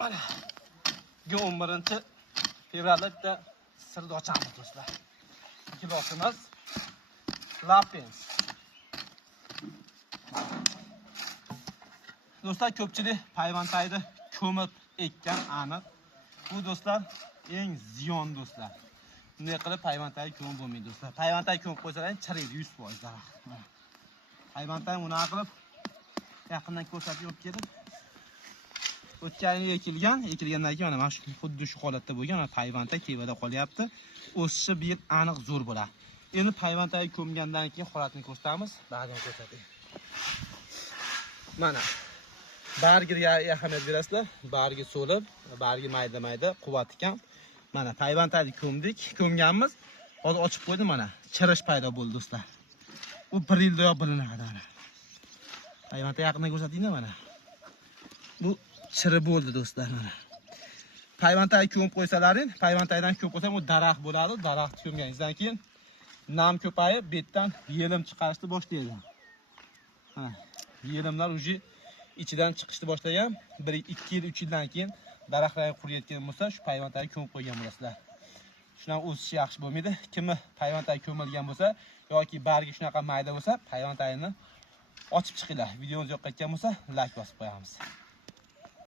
Mana 11-fevralda bitta sirni ochamiz do'stlar. Gilosimiz Lapens. Do'stlar, ko'pchilik payvantayni ko'mib ekkan aniq. Bu do'stlar eng ziyon do'stlar. Bunday qilib payvantayni ko'mib bo'lmaydi do'stlar. Payvantayni ko'mib qo'ysalar chiriydi 100% daraxt. Payvantayni unaqa qilib yaqindan ko'rsatib olib kelib o'tgan yil ekilgandan keyin mana shu xuddi shu holatda bo'lgan. Payvantay tevada qolyapti. O'sishi bir yil aniq zo'r bo'ladi. Endi payvantayni ko'mgandan keyin holatini ko'rsatamiz. Ba'zan ko'rsataylik. Mana bargiga ahamiyat berasizlar. Bargi so'lib, bargi mayda-mayda, quvvat ekan. Mana payvantayni ko'mganmiz. Hozir ochib qo'ydim mana. Chirish paydo bo'ldi do'stlar. U 1 yildayoq bilinadi mana. Payvantay yaqindan ko'rsatinglar mana. Bu chiri bo'ldi do'stlar mana. Payvantayni ko'mib qo'ysalaring, payvantaydan ko'p bo'lsa bu daraxt bo'ladi. Daraxt ko'mganingizdan keyin nam ko'payib, betdan yelim chiqarishni boshlaydi. Ha, yelimlar уже ichidan chiqishni boshlagan. 1-2 yil, 3 yildan keyin daraxtlar quriyotgan bo'lsa, shu payvantayni ko'mib qo'ygan bo'lasizlar. Shundan o'sishi yaxshi bo'lmaydi. Kimni payvantay ko'milgan bo'lsa yoki bargi shunaqa mayda bo'lsa, payvantayni ochib chiqinglar. Videomiz yoqqan bo'lsa, like bosib qo'yamiz.